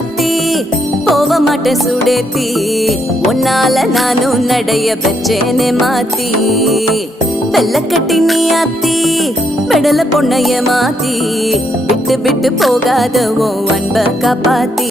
ஆத்தி போக மாட்டேன் சுடேத்தி உன்னால நானும் நடைய பெச்சேனே மாத்தி வெள்ளக்கட்டி நீ ஆத்தி பெடல பொண்ணைய மாத்தி விட்டு விட்டு போகாத உன் அன்ப காப்பாத்தி